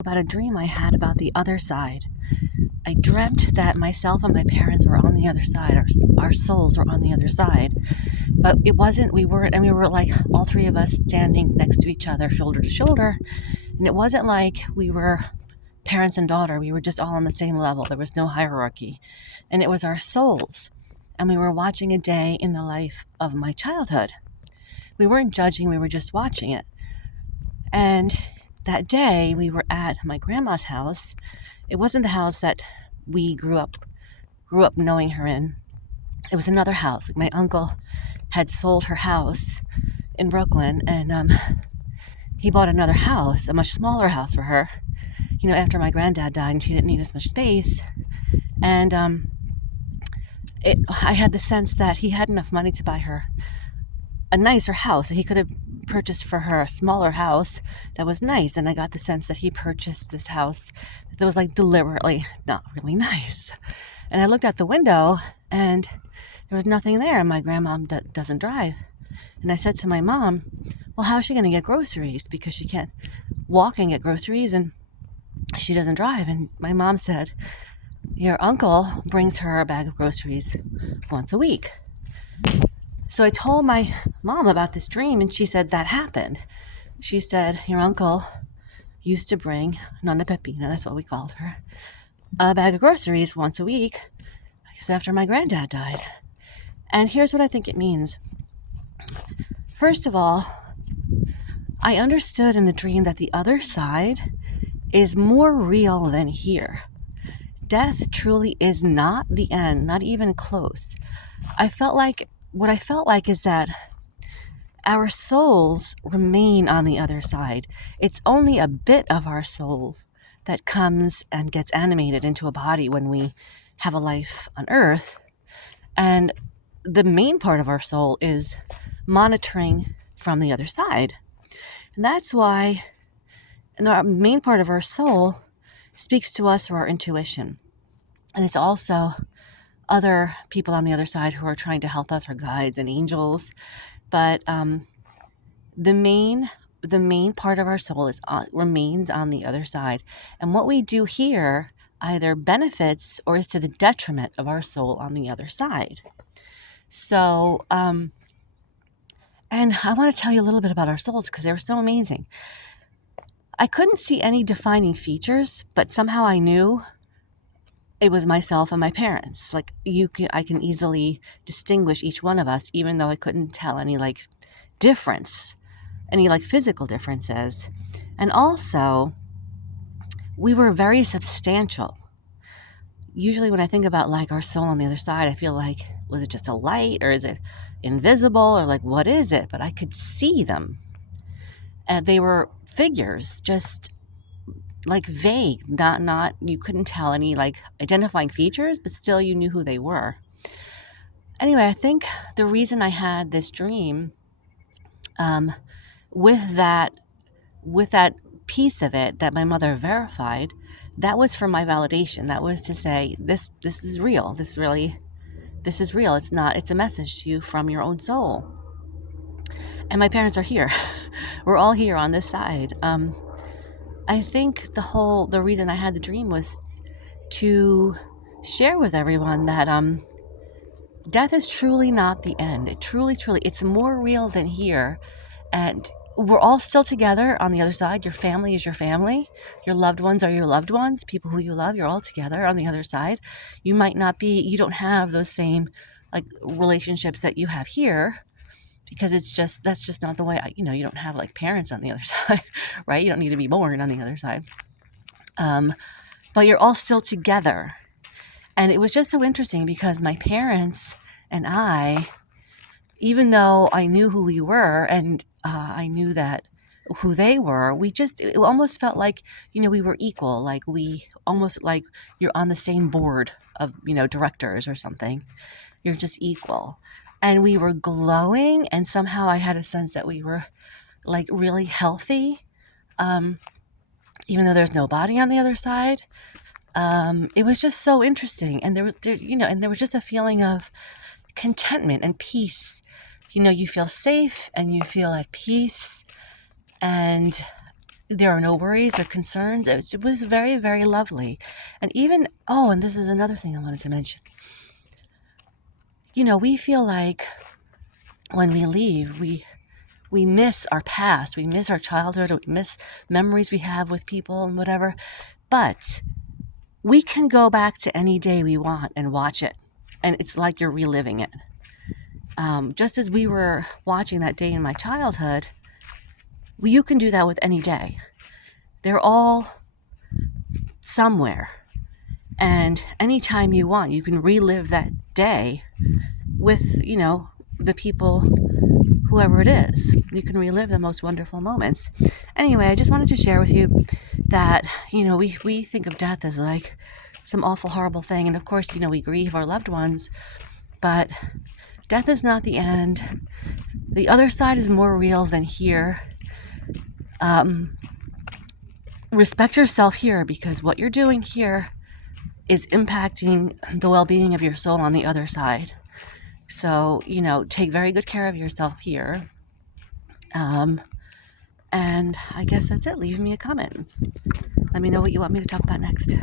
About a dream I had about the other side. I dreamt that myself and my parents were on the other side. Our souls were on the other side. But it wasn't, we weren't, and we were like all three of us standing next to each other, shoulder to shoulder. And it wasn't like we were parents and daughter. We were just all on the same level. There was no hierarchy. And it was our souls. And we were watching a day in the life of my childhood. We weren't judging, we were just watching it. And that day we were at my grandma's house. It wasn't the house that we grew up knowing her in. It was another house. Like my uncle had sold her house in Brooklyn, and he bought another house, a much smaller house for her. After my granddad died, and she didn't need as much space. And I had the sense that he had enough money to buy her a nicer house, and he could have purchased for her a smaller house that was nice. And I got the sense that he purchased this house that was like deliberately not really nice. And I looked out the window and there was nothing there. And my grandmom doesn't drive. And I said to my mom, well, how is she going to get groceries? Because she can't walk and get groceries and she doesn't drive. And my mom said, your uncle brings her a bag of groceries once a week. So I told my mom about this dream, and she said that happened. She said, your uncle used to bring Nonna Pepina, that's what we called her, a bag of groceries once a week, I guess after my granddad died. And here's what I think it means. First of all, I understood in the dream that the other side is more real than here. Death truly is not the end, not even close. What I felt like is that our souls remain on the other side. It's only a bit of our soul that comes and gets animated into a body when we have a life on earth. And the main part of our soul is monitoring from the other side. And that's why the main part of our soul speaks to us through our intuition. And it's also other people on the other side who are trying to help us, our guides and angels. But the main part of our soul remains on the other side. And what we do here either benefits or is to the detriment of our soul on the other side. So, and I want to tell you a little bit about our souls because they were so amazing. I couldn't see any defining features, but somehow I knew it was myself and my parents. Like I can easily distinguish each one of us, even though I couldn't tell any difference, any physical differences. And also, we were very substantial. Usually when I think about our soul on the other side, I feel like, was it just a light or is it invisible or what is it? But I could see them. And they were figures, just vague, not you couldn't tell any identifying features, but still you knew who they were. Anyway, I think the reason I had this dream with that piece of it that my mother verified, that was for my validation. That was to say, this is real. This is real. It's a message to you from your own soul. And my parents are here. We're all here on this side. I think the reason I had the dream was to share with everyone that death is truly not the end. It truly, it's more real than here. And we're all still together on the other side. Your family is your family. Your loved ones are your loved ones. People who you love, you're all together on the other side. You don't have those same relationships that you have here. Because that's just not the way, you don't have parents on the other side, right? You don't need to be born on the other side. But you're all still together. And it was just so interesting because my parents and I, even though I knew who we were and I knew that who they were, it almost felt like, we were equal. We almost you're on the same board of, directors or something. You're just equal. And we were glowing, and somehow I had a sense that we were really healthy, even though there's nobody on the other side. It was just so interesting, and there was just a feeling of contentment and peace. You feel safe and you feel at peace, and there are no worries or concerns. It was very, very lovely. And even, oh, and this is another thing I wanted to mention. You know, we feel like when we leave, we miss our past, we miss our childhood, or we miss memories we have with people and whatever. But we can go back to any day we want and watch it. And it's like you're reliving it. Just as we were watching that day in my childhood, you can do that with any day. They're all somewhere. And anytime you want, you can relive that day with, you know, the people, whoever it is. You can relive the most wonderful moments. Anyway, I just wanted to share with you that, you know, we think of death as like some awful, horrible thing. And of course, you know, we grieve our loved ones, but death is not the end. The other side is more real than here. Respect yourself here, because what you're doing here is impacting the well-being of your soul on the other side. So, you know, take very good care of yourself here. And I guess that's it. Leave me a comment. Let me know what you want me to talk about next.